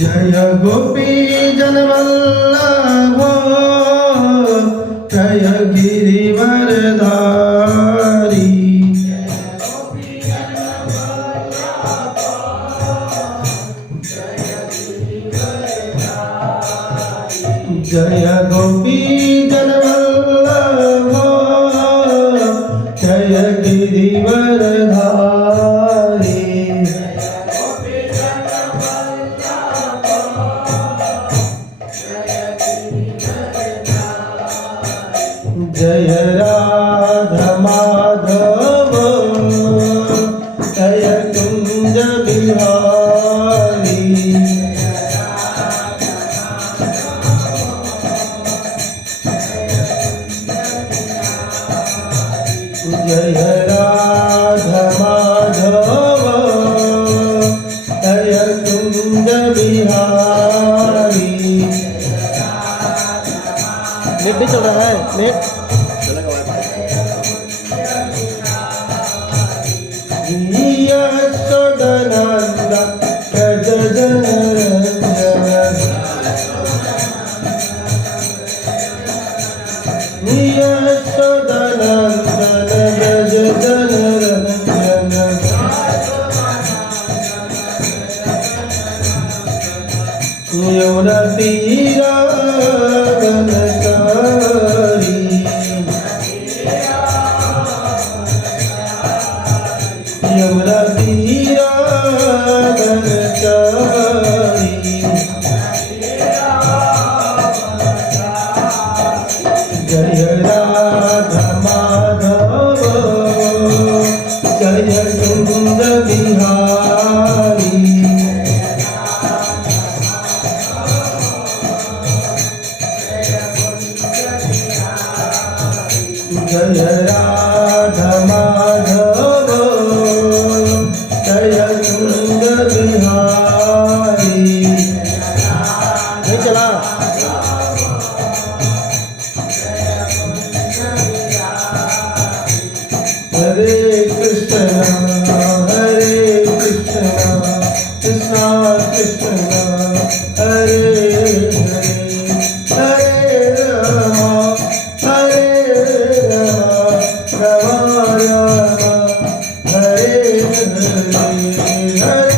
जय गोपी जनवल्लभ जय गिरिवरधारी जय गोपी जनवल्लभ जय गिरिवरधारी जय राधा माधव जय कुंज बिहारी जय राधा माधव जय कुंज बिहारी। नेट भी चल रहा है नेट यशोदानंद व्रज जनरंजन यशोदानंदन व्रज जनरंजन यमुना तीरा वनचारी यमुना तीरा वनचारी जय राधा माधव जय कुंज बिहारी जय राधा माधव जय कुंज बिहारी। नहीं चला हरे Krishna Krishna Krishna Hare Hare Hare Ram Hare Hare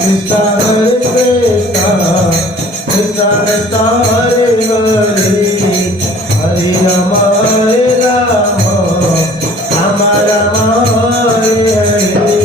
Krishna Hare Krishna Krishna Krishna Hare Hare Hare Rama Hare Rama Rama Rama Hare Hare।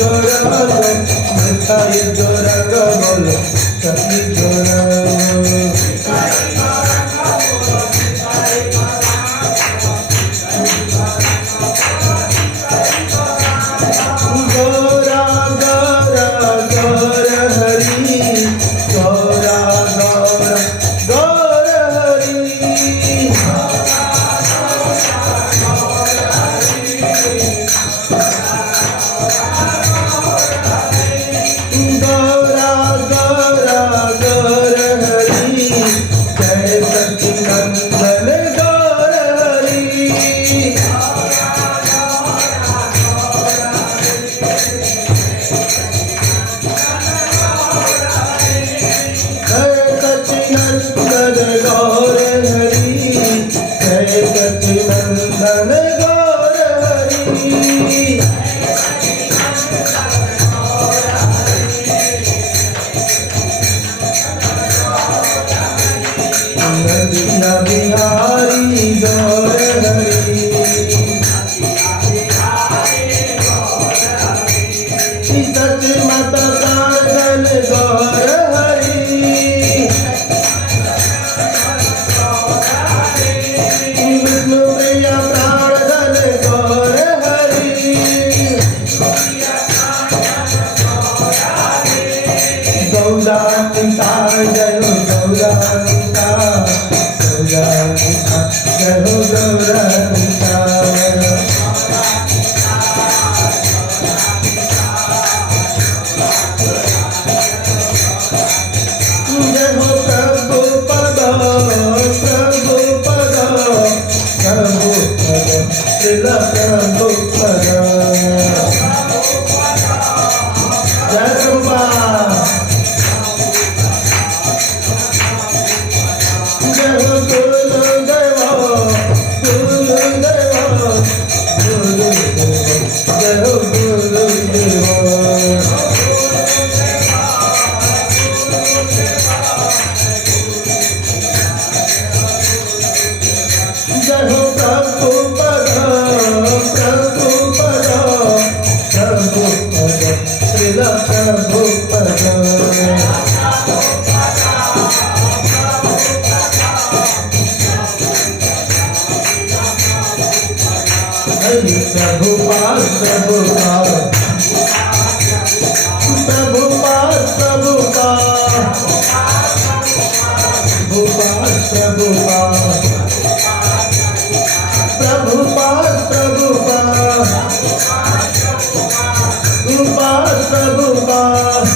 Gaurang Nitai Gaurang बोलो सखी गौरंग गौरा गौरा गौर हरि गौरा गौरा गौर हरि गौरा गौरा गौर हरि जय सच्चिदानंद गौर हरि जय सच्चिदानंद गौर हरि जय सच्चिदानंद गौर हरि नदिया बिहारी गौर हरि सच मत प्राण गौर हरि विष्णु प्रिय प्राण गौर हरि गौरांता जय हो गौरांता गौरांता जय हो गौरांता जय हो प्रभु पद प्रभु पद प्रभु पद श्रील प्रभु पद जय प्रभुपाद जय हो गुरुदेव गुरुदेव गुरुदेव जय हो गुरुदेव जय हो प्रभु पद प्रभु पद प्रभु पद श्रील प्रभु पद प्रभुपाद प्रभुपाद प्रभुपाद प्रभुपाद प्रभुपाद प्रभुपाद प्रभुपाद प्रभुपाद प्रभुपाद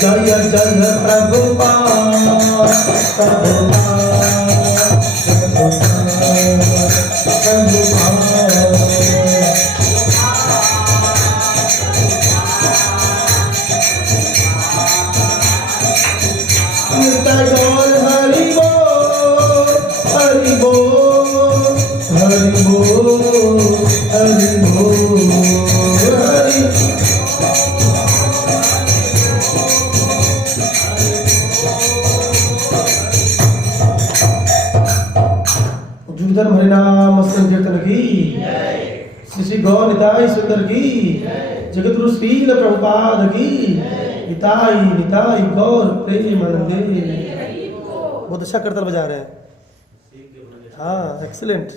जय जय प्रभुपाद गौर हरि बोल हरि बोल हरि बोल हरि बोल हरि धर्म हरिनाम संकीर्तन की श्री श्री गौर निताई सुंदर की जगतगुरु श्रील प्रभुपाद की निताई निताई गौर प्रेमानंदे। बहुत अच्छा करताल बजा रहे हैं, हाँ एक्सीलेंट।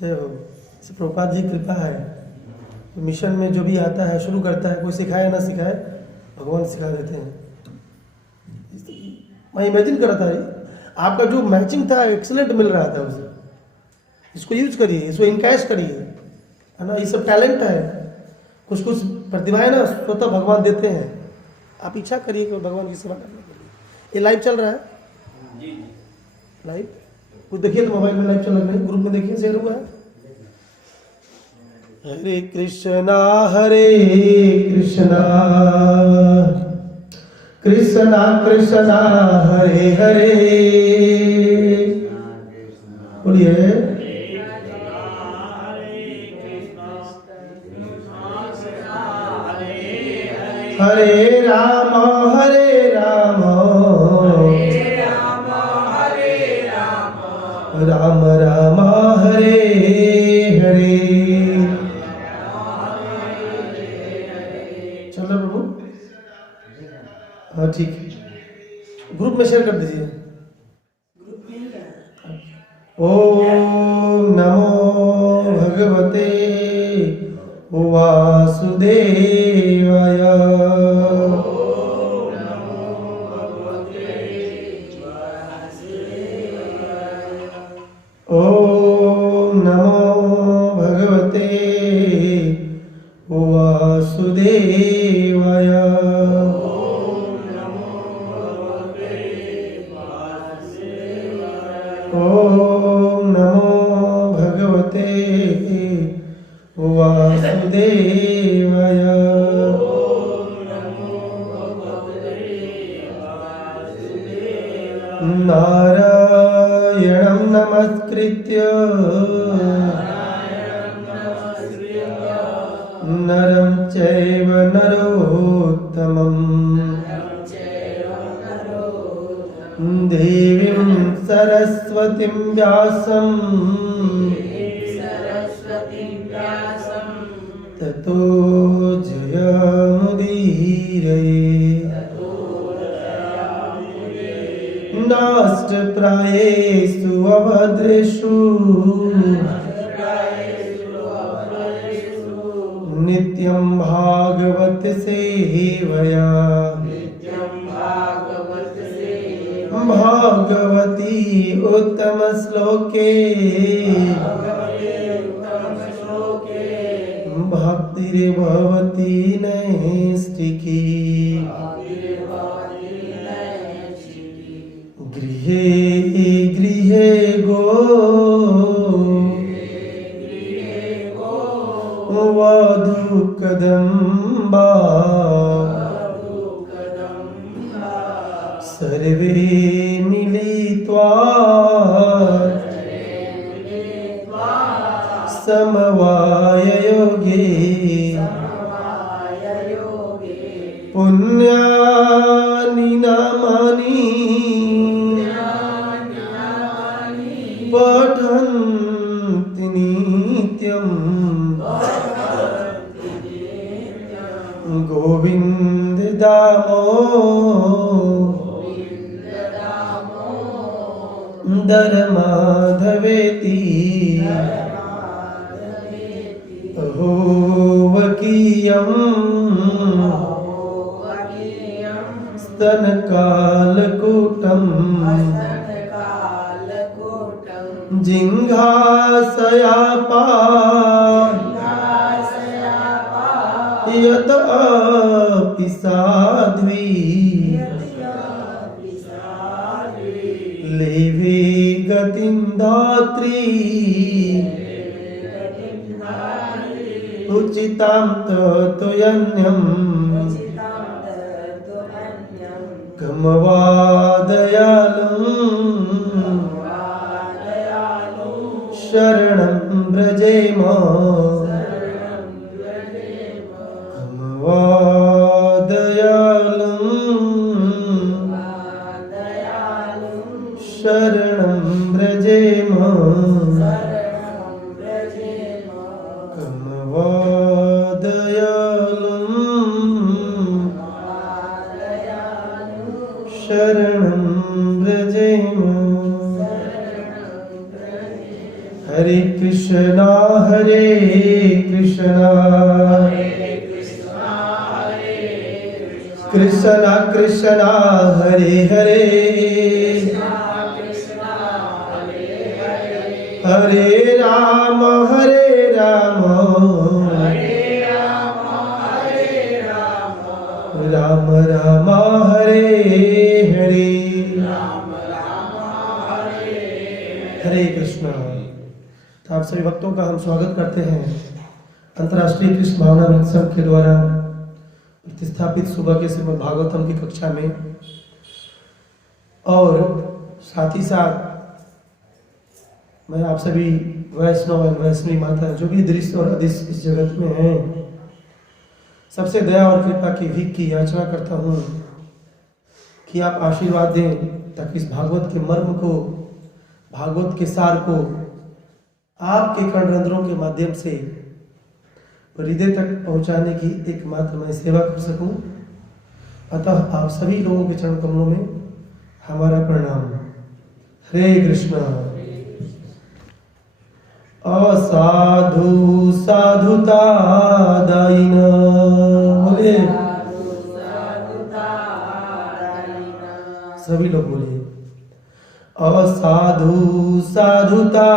जय हो। श्री प्रभुपाद जी कृपा है, मिशन में जो भी आता है शुरू करता है, कोई सिखाए ना सिखाए भगवान सिखा देते हैं। मैं इमेजिन कर रहा था आपका जो मैचिंग था एक्सीलेंट मिल रहा था उसे, इसको यूज करिए, इसको इनकैश करिए, है ना। ये सब टैलेंट है, कुछ कुछ प्रतिभाएं ना स्वतः भगवान देते हैं। आप इच्छा करिए कि भगवान की सेवा करने के लिए। ये लाइव चल रहा है जी, लाइव कुछ देखिए तो मोबाइल में लाइव चल रहा है, ग्रुप में देखिए शेयर हुआ है। हरे कृष्णा कृष्णा कृष्णा हरे हरे। बोलिए हरे राम राम राम हरे हरे। हाँ ठीक है, ग्रुप में शेयर कर दीजिए। ओम नमो भगवते वासुदेवाय। ओम नमो भगवते वासुदेवाय। ओम नमो भगवते वासुदेवाय। नारायणं नमस्कृत्य नरं चैव नरोत्तमं देवीं सरस्वतीं व्यासं ततो जयमुदीरये। नाष्टप्रायेषु अभद्रेषु नित्यं भागवत सेवया। भागवती उत्तम श्लोके भक्तिर्भवती नैष्ठिकी। गृहे गृहे गो वधू कदम्बा। सर्वे मिलित्वा समवाययोगे पुण्यानि नामानि पठन्ति नित्यं। गोविन्द दामोदर माधवेति अहोवकीयं स्तनकालकूटम् जिह्वासयापा यत अपि साध्वी। लेवे गतिं धात्री उचितां ततोऽन्यम्। कमवादयालुं शरणं व्रजेम। कमवादयालुं शरणं व्रजेम। कमवादयालुं शरणं व्रजेम। हरे कृष्णा कृष्णा कृष्णा हरे हरे हरे राम राम राम हरे हरे। हरे कृष्णा। तो आप सभी भक्तों का हम स्वागत करते हैं अंतर्राष्ट्रीय कृष्ण भावना नृत्य संघ के द्वारा प्रतिष्ठापित सुबह के श्रीमद् भागवतम की कक्षा में। और साथ ही साथ मैं आप सभी वैष्णव और वैष्णवी माता जो भी दृश्य और अदृश्य इस जगत में हैं, सबसे दया और कृपा की भीख की याचना करता हूँ कि आप आशीर्वाद दें ताकि इस भागवत के मर्म को, भागवत के सार को आपके कर्णरंध्रों के माध्यम से हृदय तक पहुँचाने की एकमात्र मैं सेवा कर सकूँ। अतः आप सभी लोगों के चरण कमलों में हमारा प्रणाम। हरे कृष्णा। असाधु साधुता दायिना, बोलिए सभी लोग बोलिए। असाधु साधुता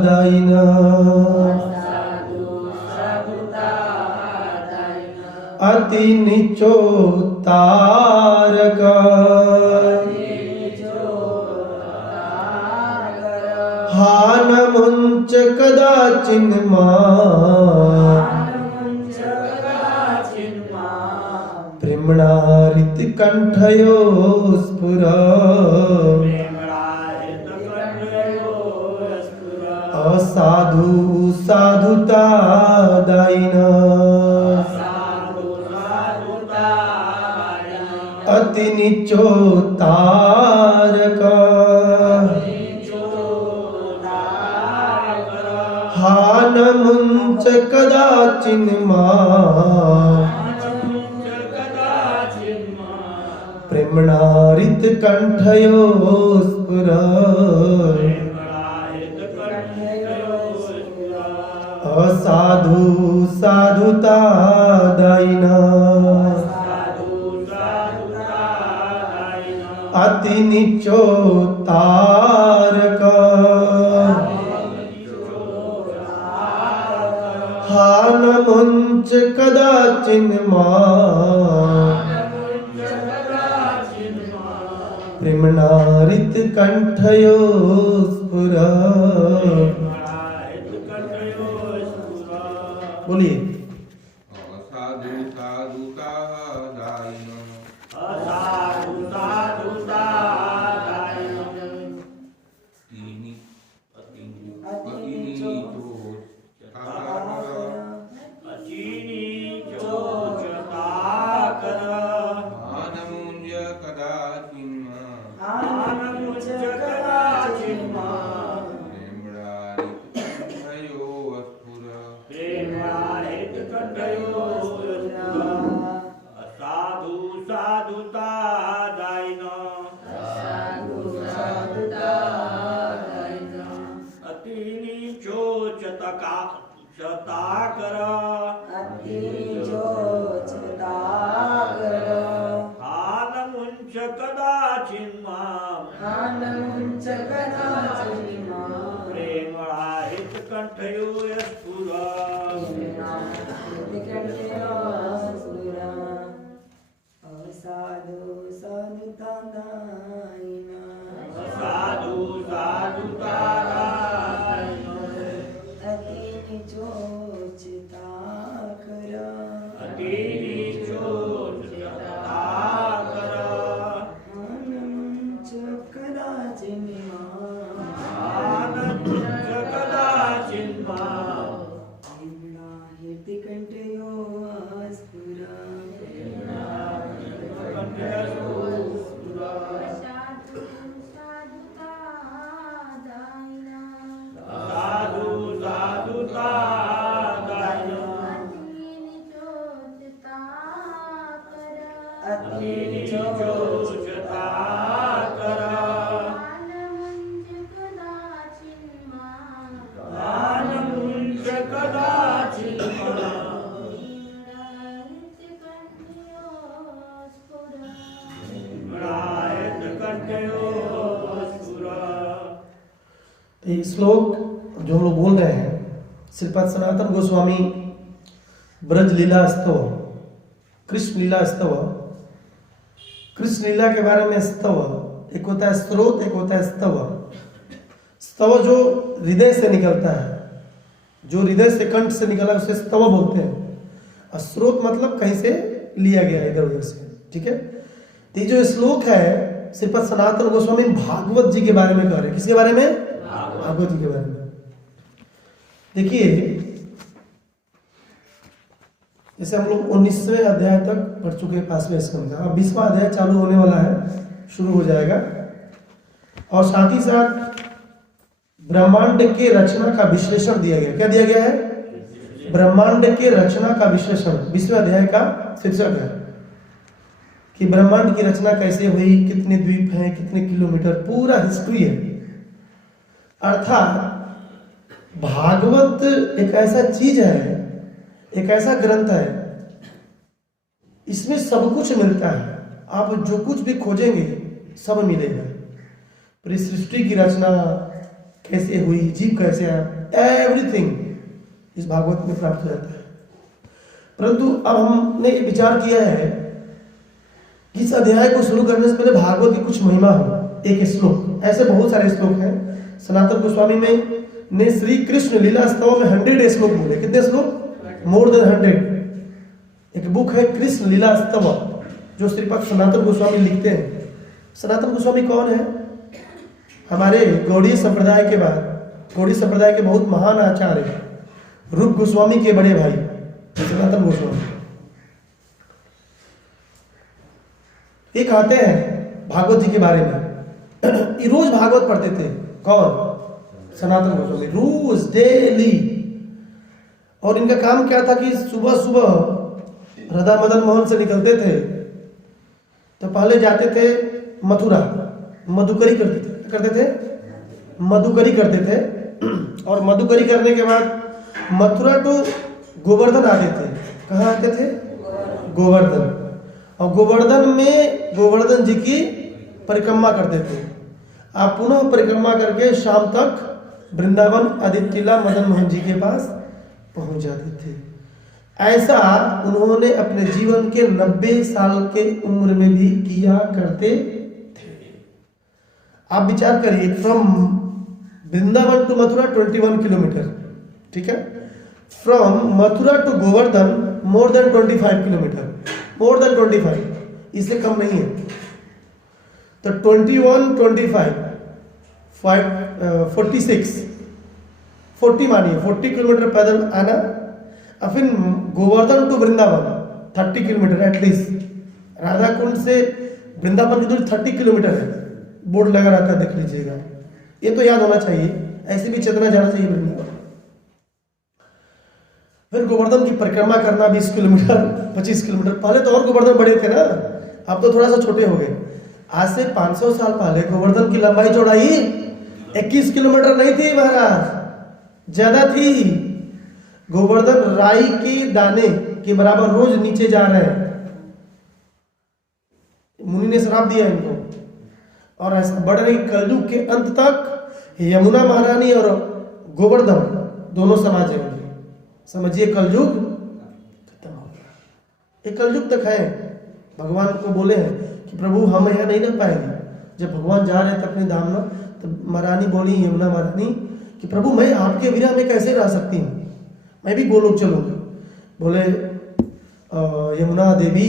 दायिना, अति नीचो तारक, हान मुंच कदाचिन प्रेमणारित कंठयो स्फुर, असाधु साधुता दायिना, अति नीचो तारक, हान मुंच कदाचिन प्रेमणारित कंठयो स्फुर, असाधु साधुता दायिना, अति नीचो तारक, हान मुंच कदाचिन प्रेमणारित कंठयो स्फुर। बोलिए। असाधु साधुता दायिना, ये श्लोक जो हम लोग बोल रहे हैं श्रीपाद सनातन गोस्वामी ब्रज लीला स्तव, कृष्ण लीला स्तव, कृष्ण लीला के बारे में स्तव, एक होता है स्रोत, एक होता है स्तव। स्तव जो हृदय से निकलता है, जो हृदय से कंठ से निकला उसे स्तव बोलते हैं, और स्रोत मतलब कहीं से लिया गया इधर उधर से। ठीक है, तो ये जो श्लोक है श्रीपाद सनातन गोस्वामी भागवत जी के बारे में कह रहे हैं। किसके बारे में? भागवत जी के बारे में। देखिए, जैसे हम लोग 19वें अध्याय तक पढ़ चुके हैं 5वें स्कंद का, अब 20वां अध्याय चालू होने वाला है, शुरू हो जाएगा। और साथ ही साथ ब्रह्मांड के रचना का विश्लेषण दिया गया। क्या दिया गया है? ब्रह्मांड के रचना का विश्लेषण 20वें अध्याय का शीर्षक है कि ब्रह्मांड की रचना कैसे हुई, कितने द्वीप हैं, कितने किलोमीटर, पूरा हिस्ट्री है। अर्थात भागवत एक ऐसा चीज है, एक ऐसा ग्रंथ है, इसमें सब कुछ मिलता है। आप जो कुछ भी खोजेंगे सब मिलेगा। पूरी सृष्टि की रचना कैसे हुई, जीव कैसे आया, एवरीथिंग इस भागवत में प्राप्त हो जाता है। परंतु अब हमने विचार किया है कि इस अध्याय को शुरू करने से पहले भागवत की कुछ महिमा हो। एक श्लोक, ऐसे बहुत सारे श्लोक हैं। सनातन गोस्वामी में ने श्री कृष्ण लीला स्तव में 100 श्लोक बोले। कितने श्लोक? More than 100। एक बुक है कृष्ण लीला स्तव, जो श्रीपद सनातन गोस्वामी लिखते हैं। सनातन गोस्वामी कौन है? हमारे गौड़ीय संप्रदाय के बाद, गौड़ीय संप्रदाय के बहुत महान आचार्य रूप गोस्वामी के बड़े भाई सनातन गोस्वामी। ये कहते हैं भागवत जी के बारे में, ये रोज भागवत पढ़ते थे। कौन? सनातन गोस्वामी, रोज डेली। और इनका काम क्या था कि सुबह सुबह राधा मदन मोहन से निकलते थे तो पहले जाते थे मथुरा, मधुकरी करते थे। क्या करते थे? मधुकरी करते थे। और मधुकरी करने के बाद मथुरा टू गोवर्धन आते थे। कहाँ आते थे? गोवर्धन। और गोवर्धन में गोवर्धन जी की परिक्रमा करते थे। आप पुनः परिक्रमा करके शाम तक वृंदावन आदित्यला मदन मोहन जी के पास पहुंच जाते थे। ऐसा उन्होंने अपने जीवन के 90 साल के उम्र में भी किया करते थे। आप विचार करिए, from Vrindavan to Mathura 21 kilometer, ठीक है। From Mathura to Govardhan more than 25 kilometer, more than 25, इससे कम नहीं है। तो 21, 25, 46, 40 मानिए, 40 किलोमीटर पैदल आना। और फिर Govardhan to Vrindavan 30 kilometre at least. Radha Kund से वृंदावन की दूरी 30 किलोमीटर है, बोर्ड लगा रहता है, देख लीजिएगा। ये तो याद होना चाहिए, ऐसे भी चेतना जाना चाहिए वृंदावन। फिर गोवर्धन की परिक्रमा करना 20 किलोमीटर, 25 किलोमीटर। पहले तो और गोवर्धन बड़े थे ना, अब तो थोड़ा सा छोटे हो गए। आज से 500 साल पहले गोवर्धन की लंबाई चौड़ाई 21 किलोमीटर नहीं थी महाराज, ज्यादा थी। गोवर्धन राई के दाने के बराबर रोज नीचे जा रहे हैं। मुनि ने श्राप दिया इनको, और ऐसा बढ़ रही कलयुग के अंत तक यमुना महारानी और गोवर्धन दोनों समा जाएंगे। समझिए कलयुग खत्म हो गया। एक कलयुग तक है। भगवान को बोले हैं कि प्रभु हम यहाँ नहीं रह पाएंगे। जब भगवान जा रहे थे अपने धाम में, तो महारानी बोली, यमुना महारानी, कि प्रभु मैं आपके विरह में कैसे रह सकती हूँ, मैं भी गोलोक चलूंगी। बोले यमुना देवी,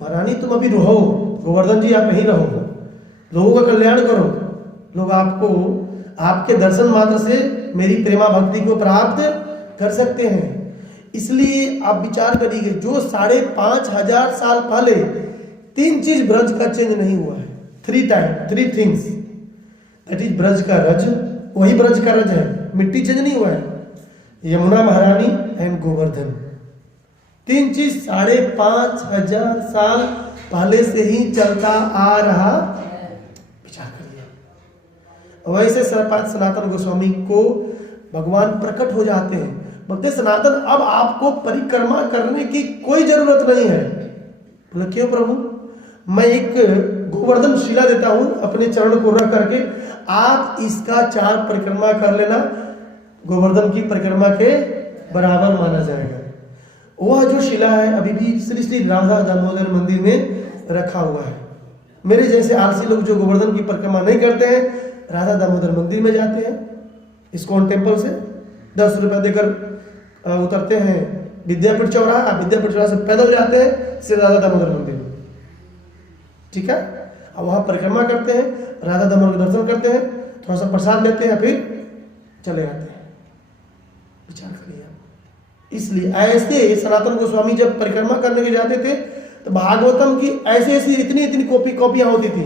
महारानी तुम अभी रहो, गोवर्धन जी आप यहीं रहो, लोगों का कल्याण करो। लोग आपको आपके दर्शन मात्र से मेरी प्रेमा भक्ति को प्राप्त कर सकते हैं। इसलिए आप विचार करिए, जो 5,500 साल पहले 3 चीज ब्रज का चेंज नहीं हुआ है। 3 थिंग्स, दैट इज ब्रज का रज, वही ब्रज का रज है, मिट्टी चेंज नहीं हुआ है। यमुना महारानी एंड गोवर्धन, 3 चीज 5,500 साल पहले से ही चलता आ रहा। विचार करिए। वैसे सनातन गोस्वामी को भगवान प्रकट हो जाते हैं, बोलते सनातन अब आपको परिक्रमा करने की कोई जरूरत नहीं है। बोले क्यों प्रभु? मैं एक गोवर्धन शिला देता हूं अपने चरण को रख करके, आप इसका 4 परिक्रमा कर लेना, गोवर्धन की परिक्रमा के बराबर माना जाएगा। वह जो शिला है अभी भी श्री श्री राधा दामोदर मंदिर में रखा हुआ है। मेरे जैसे आलसी लोग जो गोवर्धन की परिक्रमा नहीं करते हैं, राधा दामोदर मंदिर में जाते हैं, इस्कॉन टेम्पल से 10 रुपया देकर उतरते हैं विद्यापीठ चौराहा, विद्यापीठ चौराहा से पैदल जाते हैं श्री राधा दामोदर मंदिर, ठीक है। अब वहाँ परिक्रमा करते हैं, राधा दामोदर के दर्शन करते हैं, थोड़ा सा प्रसाद लेते हैं, फिर चले जाते हैं। विचार करिए। इसलिए ऐसे सनातन गोस्वामी जब परिक्रमा करने के जाते थे तो भागवतम की ऐसी ऐसी इतनी कॉपियां होती थी।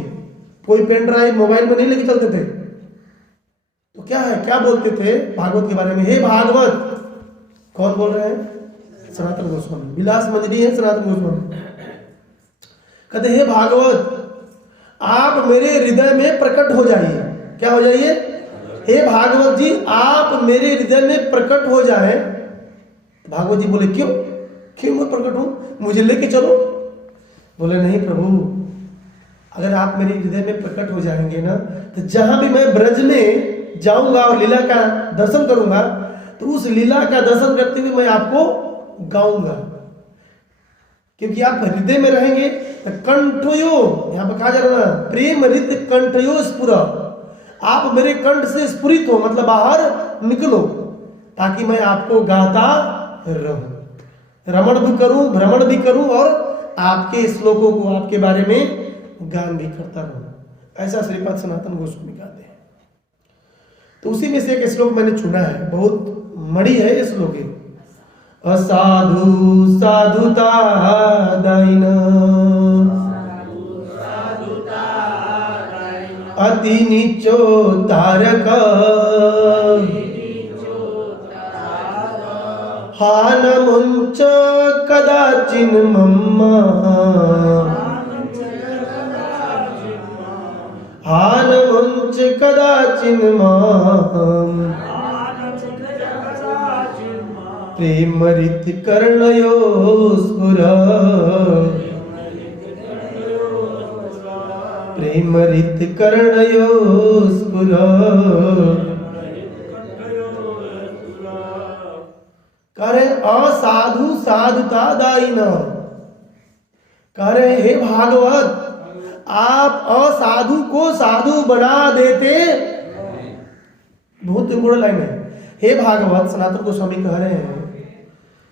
कोई पेन ड्राइव मोबाइल में नहीं लेके चलते थे। तो क्या है, क्या बोलते थे भागवत के बारे में? हे भागवत, कौन बोल रहे हैं? सनातन गोस्वामी। विलास मंजरी है सनातन गोस्वामी। कहते हे भागवत आप मेरे हृदय में प्रकट हो जाइए। क्या हो जाइए? हे भागवत जी आप मेरे हृदय में प्रकट हो जाए। भागवत जी बोले क्यों मैं प्रकट हूं, मुझे लेके चलो। बोले नहीं प्रभु, अगर आप मेरे हृदय में प्रकट हो जाएंगे ना तो जहां भी मैं ब्रज में जाऊंगा और लीला का दर्शन करूंगा तो उस लीला का दर्शन करते हुए मैं आपको गाऊंगा, क्योंकि आप हृदय में रहेंगे। तो कंठयो, यहां पर कहा जा रहा है प्रेम रित कंठयो स्फुर, आप मेरे कंठ से स्फुरित हो, मतलब बाहर निकलो, ताकि मैं आपको गाता रहूं, रमण भी करूं, भ्रमण भी करूं और आपके श्लोकों को, आपके बारे में गान भी करता रहूं। ऐसा श्रीपाद सनातन गोस्वामी कहते हैं। तो उसी में से एक श्लोक मैंने चुना है, बहुत मणि है ये श्लोक। असाधु साधुता दाइन अति नीचो तारक हान मुंच कदाचिन मम्मा हान मुंच कदाचिन माम प्रेम रित कर्णयो स्फुर प्रेम रित कर्णयो स्फुर। करे असाधु साधुता दाइन, करे हे भागवत आप असाधु को साधु बना देते। बहुत इंपॉर्टेंट लाइन है। हे भागवत, सनातन गोस्वामी कह रहे हैं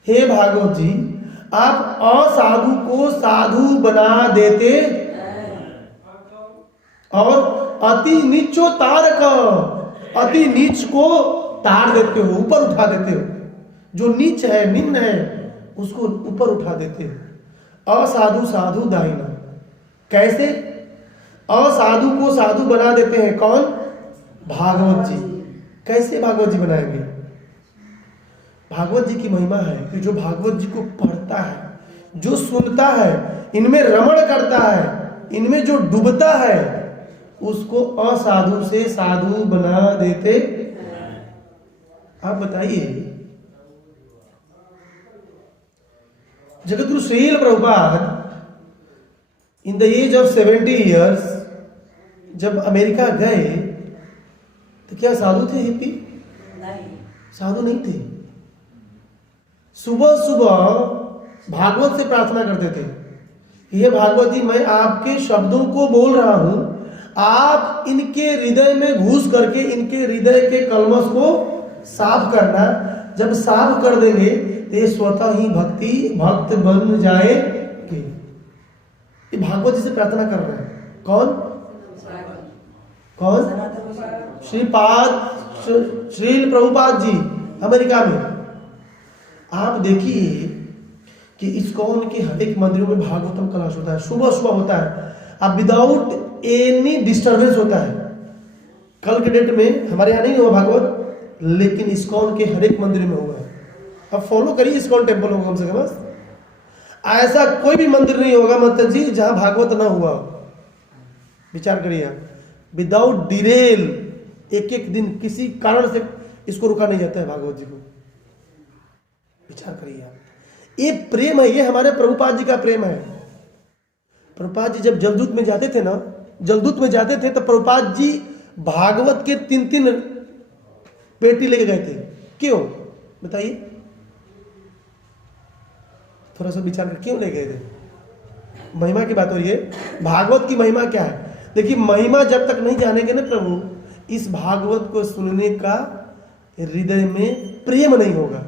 हे भागवत जी आप असाधु को साधु बना देते और अति नीचो तारक, अति नीच को तार देते हो, ऊपर उठा देते हो। जो नीच है, निम्न है, उसको ऊपर उठा देते हो। असाधु साधु दाहिना, कैसे? असाधु को साधु बना देते हैं कौन? भागवत जी। कैसे भागवत जी बनाएंगे? भागवत जी की महिमा है कि जो भागवत जी को पढ़ता है, जो सुनता है, इनमें रमण करता है, इनमें जो डूबता है, उसको असाधु से साधु बना देते। आप बताइए, Jagatguru Srila Prabhupada in the age of 70 years जब अमेरिका गए तो क्या साधु थे? हिप्पी नहीं, साधु नहीं थे। सुबह सुबह भागवत से प्रार्थना करते थे, ये भागवत जी मैं आपके शब्दों को बोल रहा हूं, आप इनके हृदय में घुस करके इनके हृदय के कलमश को साफ करना। जब साफ कर देंगे तो ये स्वतः ही भक्त बन जाएंगे। ये भागवत जी से प्रार्थना कर रहे हैं। कौन? श्रील प्रभुपाद जी अमेरिका में। आप देखिए कि इस्कॉन के हर एक मंदिरों में भागवतम कलाश होता है, सुबह सुबह होता है, अब विदाउट एनी डिस्टर्बेंस होता है। कल के डेट में हमारे यहाँ नहीं हुआ भागवत, लेकिन इस्कॉन के हर एक मंदिर में हुआ है। अब फॉलो करिए इस्कॉन टेम्पल होगा कम से कम। बस ऐसा कोई भी मंदिर नहीं होगा मतलब जी जहां भागवत ना हुआ। विचार करिए आप, विदाउट डिरेल एक एक दिन किसी कारण से इसको रुका नहीं जाता है भागवत जी को। विचार करिए आप, ये प्रेम है, ये हमारे प्रभुपाद जी का प्रेम है। प्रभुपाद जी जब जलदूत में जाते थे ना, जलदूत में जाते थे तो प्रभुपाद जी भागवत के 3-3 पेटी लेके गए थे। क्यों बताइए, थोड़ा सा विचार कर, क्यों ले गए थे? महिमा की बात हो रही है। भागवत की महिमा क्या है? देखिए, महिमा जब तक नहीं जानेंगे ना प्रभु, इस भागवत को सुनने का हृदय में प्रेम नहीं होगा।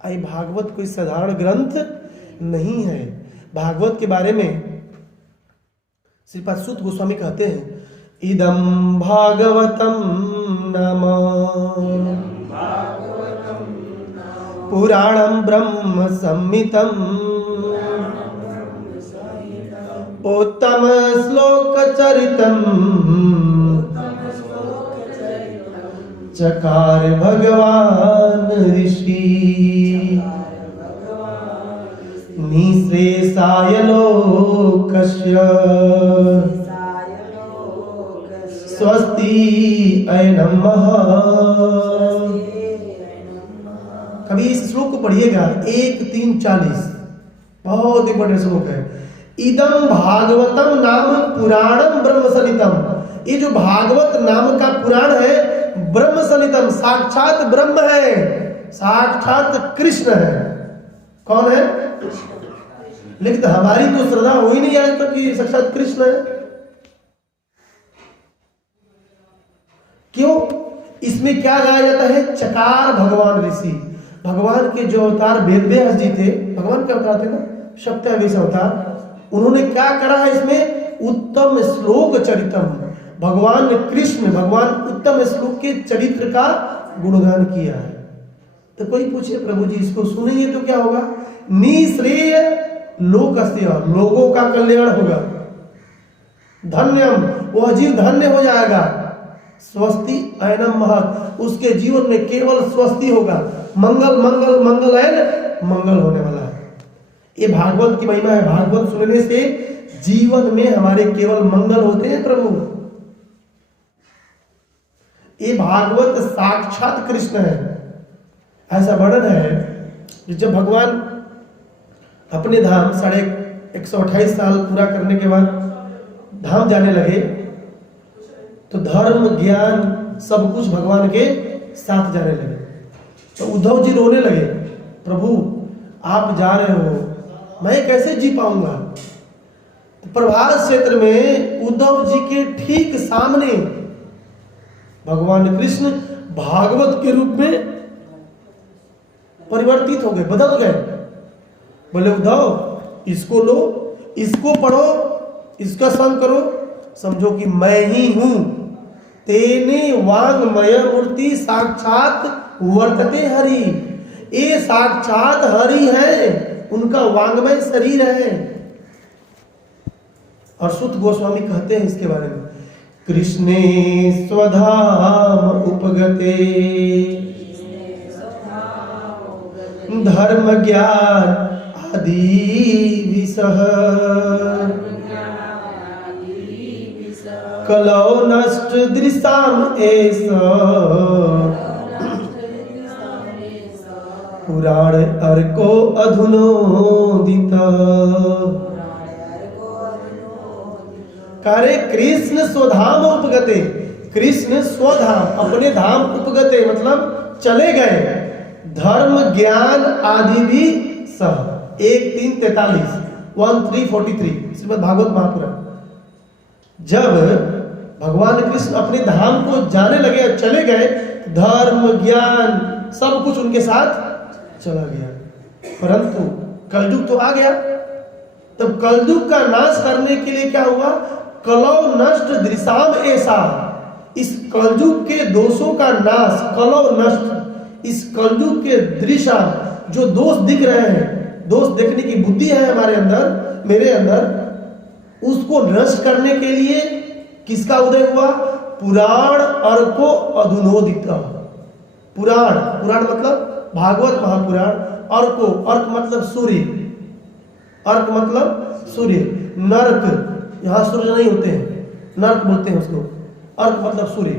आई भागवत कोई साधारण ग्रंथ नहीं है। भागवत के बारे में श्रीपाद सूत गोस्वामी कहते हैं, इदम भागवतम नाम पुराणम ब्रह्म संहितम उत्तम श्लोक चरितम चकार भगवान ऋषि निःश्रेषाय लोकस्य स्वस्ति अयनम महः। कभी इस श्लोक को पढ़िएगा, 1:3:40, बहुत इंपॉर्टेंट श्लोक है। इदम भागवतम नाम पुराणम ब्रह्मसनितम। ये जो भागवत नाम का पुराण है, ब्रह्मसनितम, साक्षात ब्रह्म है, साक्षात कृष्ण है। कौन है? लेकिन हमारी तो श्रद्धा हो ही नहीं आज तक कि साक्षात कृष्ण है। क्यों? इसमें क्या गाया जाता है? चकार भगवान ऋषि, भगवान के जो अवतार वेदव्यास जी थे, भगवान के अवतार थे ना, सत्यावेश अवतार, उन्होंने क्या करा है इसमें? उत्तम श्लोक चरितम, भगवान कृष्ण, भगवान उत्तम श्लोक के चरित्र का गुणगान किया है। तो कोई पूछे प्रभु जी इसको सुनेंगे तो क्या होगा? निःश्रेय लोकस्य, लोगों का कल्याण होगा, धन्यम, वह जीव धन्य हो जाएगा, स्वस्ति अयनम महत्, उसके जीवन में केवल स्वस्ति होगा, मंगल मंगल मंगल एन मंगल होने वाला है। ये भागवत की महिमा है। भागवत सुनने से जीवन में हमारे केवल मंगल होते हैं प्रभु। ये भागवत साक्षात कृष्ण है। ऐसा वर्णन है कि जब भगवान अपने धाम 128 साल पूरा करने के बाद धाम जाने लगे, तो धर्म ज्ञान सब कुछ भगवान के साथ जाने लगे। तो उद्धव जी रोने लगे, प्रभु आप जा रहे हो, मैं कैसे जी पाऊंगा? तो प्रभास क्षेत्र में उद्धव जी के ठीक सामने भगवान कृष्ण भागवत के रूप में परिवर्तित हो गए, बदल गए। बोले उद्धव इसको लो, इसको पढ़ो, इसका संग करो, समझो कि मैं ही हूं। तेने वांगमय मूर्ति साक्षात वर्तते हरि। ये साक्षात हरि है, उनका वांगमय शरीर है। और सुत गोस्वामी कहते हैं इसके बारे में, कृष्णे स्वधाम उपगते धर्म ज्ञान आदि विसह कलौ नष्ट दृशाम एष पुराण अर्को अधुनोदित। करे कृष्ण स्वधाम उपगते, कृष्ण स्वधाम अपने धाम उपगते मतलब चले गए, धर्म ज्ञान आदि भी सह। 1:3:43 1343 श्रीमद् भागवत महापुराण। जब भगवान कृष्ण अपने धाम को जाने लगे, चले गए, धर्म ज्ञान सब कुछ उनके साथ चला गया। परंतु कलयुग तो आ गया। तब कलयुग का नाश करने के लिए क्या हुआ? कलौ नष्ट दृशाम ऐसा, इस कलयुग के दोषों का नाश, कलौ नष्ट, इस कलयुग के दृशा जो दोष दिख रहे हैं, दोष देखने की बुद्धि है हमारे अंदर, मेरे अंदर, उसको नष्ट करने के लिए किसका उदय हुआ? पुराण अर्को अधुनोदित। पुराण, पुराण मतलब भागवत महापुराण, अर्को, अर्क मतलब सूर्य, अर्क मतलब सूर्य, नर्क, यहां सूर्य नहीं होते हैं, नर्क बोलते हैं उसको, अर्क मतलब सूर्य,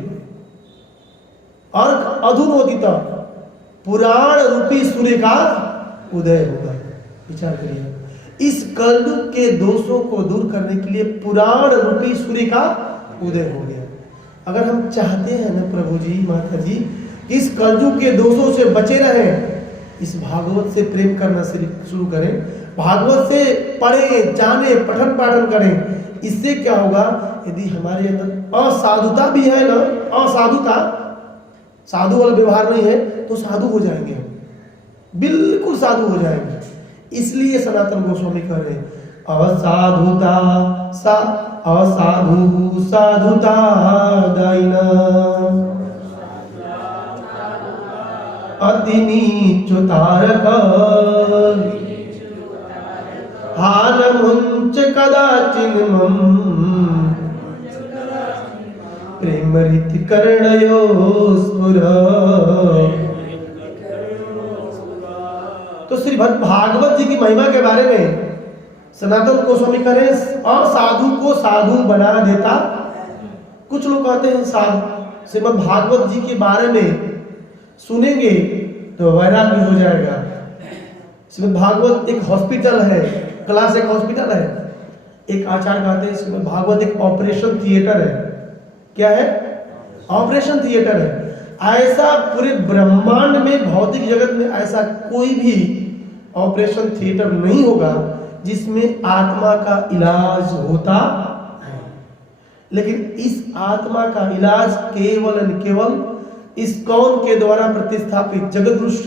अर्क अधुनोदित, पुराण रूपी सूर्य का उदय होगा। विचार करिए, इस कलयुग के दोषों को दूर करने के लिए पुराण रूपी सूर्य का उदय हो गया। अगर हम चाहते हैं ना प्रभु जी, माता जी, कि इस कलयुग के दोषों से बचे रहें, इस भागवत से प्रेम करना शुरू करें, भागवत से पढ़ें, जाने, पठन पाठन करें। इससे क्या होगा? यदि हमारे अंदर असाधुता भी है ना, असाधुता, साधु वाला व्यवहार नहीं है, तो साधु हो जाएंगे हम, बिल्कुल साधु हो जाएंगे। इसलिए सनातन गोस्वामी कह रहे हैं, असाधुता सा असाधु साधुता दाइना अति नीचो तारक हानमुंच कदाचिन्मम प्रेम रीति कर्णयो स्फुर। तो श्रीमद् भागवत जी की महिमा के बारे में सनातन गोस्वामी कह रहे हैं, असाधु को साधु बना देता। कुछ लोग कहते हैं साधु श्रीमद् भागवत जी के बारे में सुनेंगे तो वैराग्य हो जाएगा। श्रीमद् भागवत एक हॉस्पिटल है, क्लास एक हॉस्पिटल है। एक आचार्य कहते हैं श्रीमद् भागवत एक ऑपरेशन थिएटर है। क्या है? ऑपरेशन थिएटर है। ऐसा पूरे ब्रह्मांड में, भौतिक जगत में ऐसा कोई भी ऑपरेशन थिएटर नहीं होगा जिसमें आत्मा का इलाज होता है। लेकिन इस आत्मा का इलाज केवल इस्कॉन के द्वारा प्रतिष्ठापित जगत गुरु